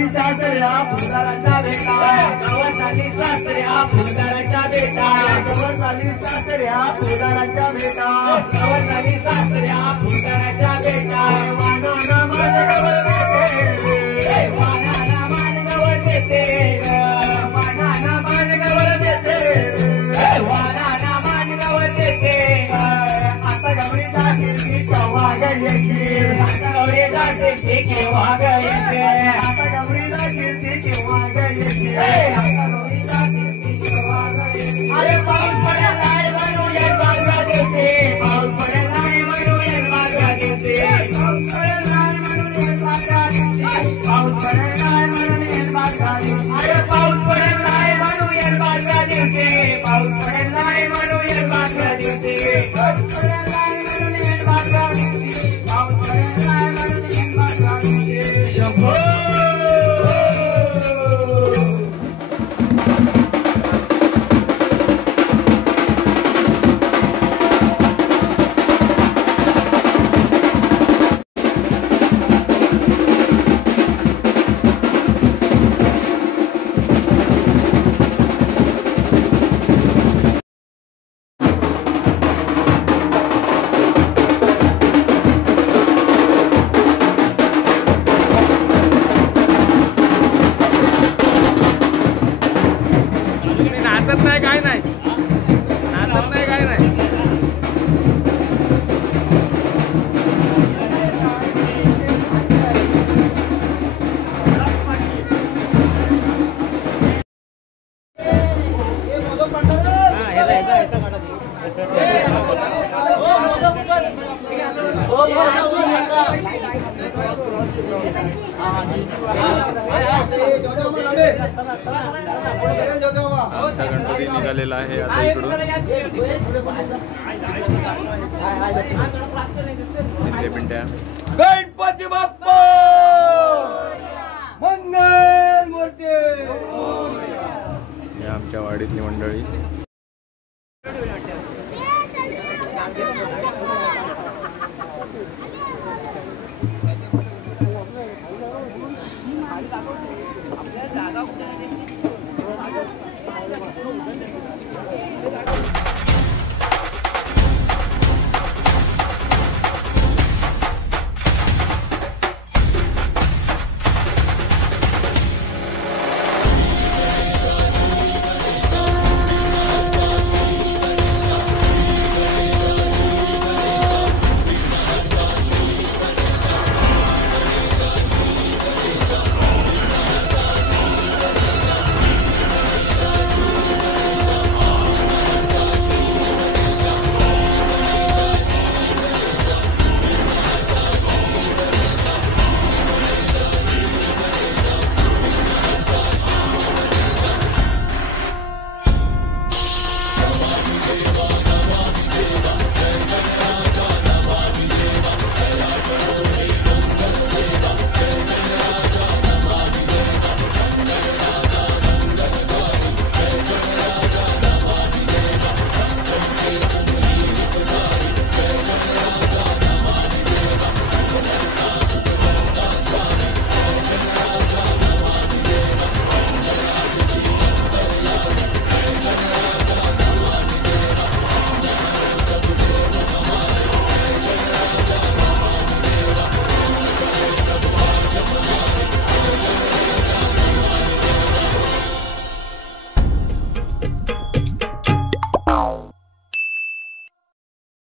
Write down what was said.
झाली सासऱ्या फुलदाराच्या बेटा गावात झाली सासऱ्या फुलदाराच्या बेटा गावात झाली सासऱ्या फुलदाराच्या बेटा गावात झाली सासऱ्या फुलदाराच्या बेटा वानाना माझ्यावर देते वानाना माझ्यावर देते वानाना माझ्यावर देते वानाना माझ्यावर देते आता गौरीचा कीर्ती केव्हा गयेते आता गौरीचा कीर्ती केव्हा गयेते आता गौरीचा कीर्ती केव्हा गयेते आता गौरीचा कीर्ती केव्हा गयेते अरे पाऊस पडला नाही म्हणून येत बाजूला देते पाऊस पडला नाही म्हणून येत बाजूला देते पाऊस पडला नाही म्हणून येत बाजूला देते पाऊस पडला नाही म्हणून येत बाजूला देते अरे पाऊस पडला नाही म्हणून येत बाजूला देते पाऊस पडला नाही म्हणून येत बाजूला देते पाऊस पडला नाही म्हणून येत बाजूला देते पाऊस पडला नाही म्हणून येत बाजूला देते शंभो नाचत नाही काय नाही नाचत नाही काय नाही आमचा गणपती निघालेला आहे आता इकडून पिंट्या गणपती बाप्पा मंगल मूर्ती आमच्या वाडीतली मंडळी